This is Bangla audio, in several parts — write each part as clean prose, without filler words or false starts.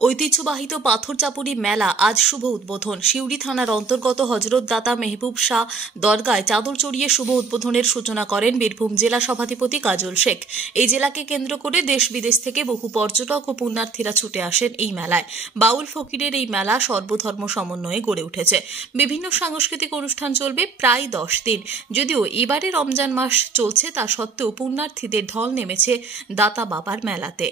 ঐতিহ্যবাহিত পাথরচাপুরি মেলা আজ শুভ উদ্বোধন। সিউড়ি থানার অন্তর্গত হজরত দাতা মেহবুব শাহ দরগায় চাদর চড়িয়ে শুভ উদ্বোধনের সূচনা করেন বীরভূম জেলা সভাধিপতি কাজল শেখ। এই জেলাকে কেন্দ্র করে দেশ বিদেশ থেকে বহু পর্যটক ও পুণ্যার্থীরা ছুটে আসেন এই মেলায়। বাউল ফকিরের এই মেলা সর্বধর্ম সমন্বয়ে গড়ে উঠেছে। বিভিন্ন সাংস্কৃতিক অনুষ্ঠান চলবে প্রায় 10 দিন। যদিও এবারে রমজান মাস চলছে, তা সত্ত্বেও পুণ্যার্থীদের ঢল নেমেছে দাতা বাবার মেলাতে।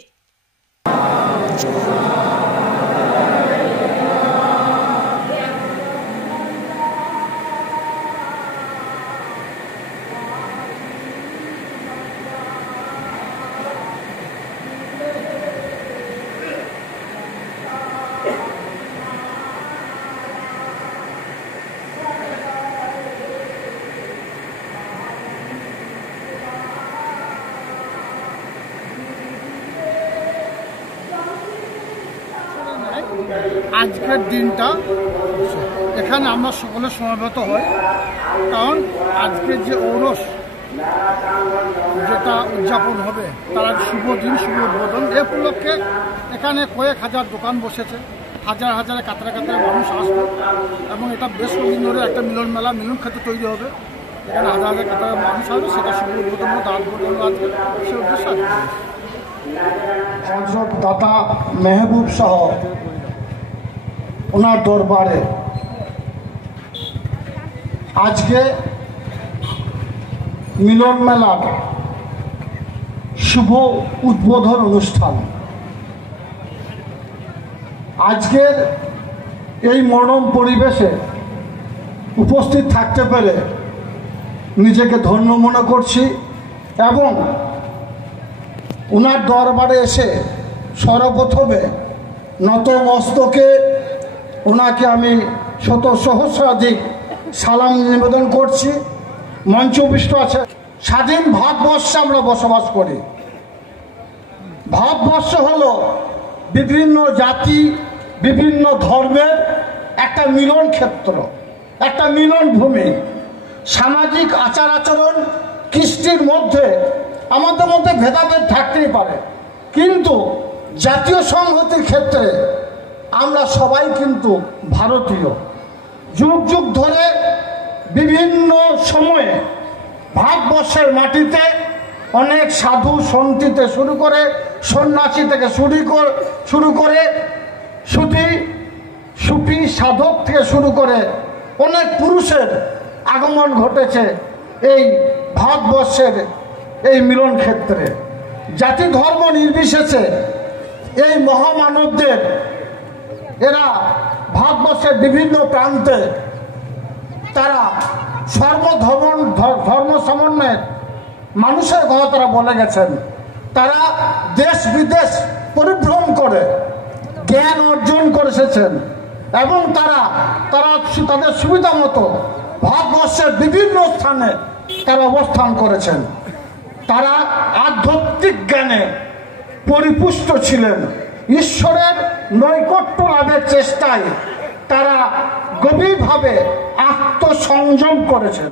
আজকের দিনটা এখানে আমরা সকলে সমবেত হই, কারণ আজকের যে ঔরস যেটা উদযাপন হবে তার শুভ দিন, শুভ উদ্বোধন। এ উপলক্ষে এখানে কয়েক হাজার দোকান বসেছে, হাজার হাজারে কাতারে কাতারে মানুষ আসবে এবং এটা বেশ কদিন ধরে একটা মিলন মেলা, মিলন ক্ষেত্র তৈরি হবে। এখানে হাজার হাজার কাতারে মানুষ আসবে, সেটা শুভ উদ্বোধন দান করবো আজকে সে উদ্দেশ্যে হযরত দাতা মেহবুব শাহ ওনার দরবারে আজকে মিলন মেলার শুভ উদ্বোধন অনুষ্ঠান। আজকের এই মনোরম পরিবেশে উপস্থিত থাকতে পেরে নিজেকে ধন্য মনে করছি এবং ওনার দরবারে এসে সর্বপ্রথমে নতমস্তকে ওনাকে আমি শত সহস্রাধিক সালাম নিবেদন করছি। মঞ্চবিষ্ট আছে। স্বাধীন ভারতবর্ষে আমরা বসবাস করি। ভারতবর্ষ হলো বিভিন্ন জাতি, বিভিন্ন ধর্মের একটা মিলন ক্ষেত্র, একটা মিলন ভূমি। সামাজিক আচার আচরণ কৃষ্টির মধ্যে আমাদের মধ্যে ভেদাভেদ থাকতেই পারে, কিন্তু জাতীয় সংহতির ক্ষেত্রে আমরা সবাই কিন্তু ভারতীয়। যুগ যুগ ধরে বিভিন্ন সময়ে ভারতবর্ষের মাটিতে অনেক সাধু সন্তীতে শুরু করে সন্ন্যাসী থেকে শুরু করে সুফি সাধক থেকে শুরু করে অনেক পুরুষের আগমন ঘটেছে এই ভারতবর্ষের এই মিলন ক্ষেত্রে। জাতি ধর্ম নির্বিশেষে এই মহামানবদের এরা ভারতবর্ষের বিভিন্ন প্রান্তে তারা ধর্ম সমন্বয়ের মানুষের কথা তারা বলে গেছেন। তারা দেশ বিদেশ পরিভ্রমণ করে জ্ঞান অর্জন করে এসেছেন এবং তারা তাদের সুবিধা মতো ভারতবর্ষের বিভিন্ন স্থানে তারা অবস্থান করেছেন। তারা আধ্যাত্মিক জ্ঞানে পরিপুষ্ট ছিলেন। ঈশ্বরের নৈকট্য লাভের চেষ্টায় তারা গভীরভাবে আত্মসংযম করেছেন।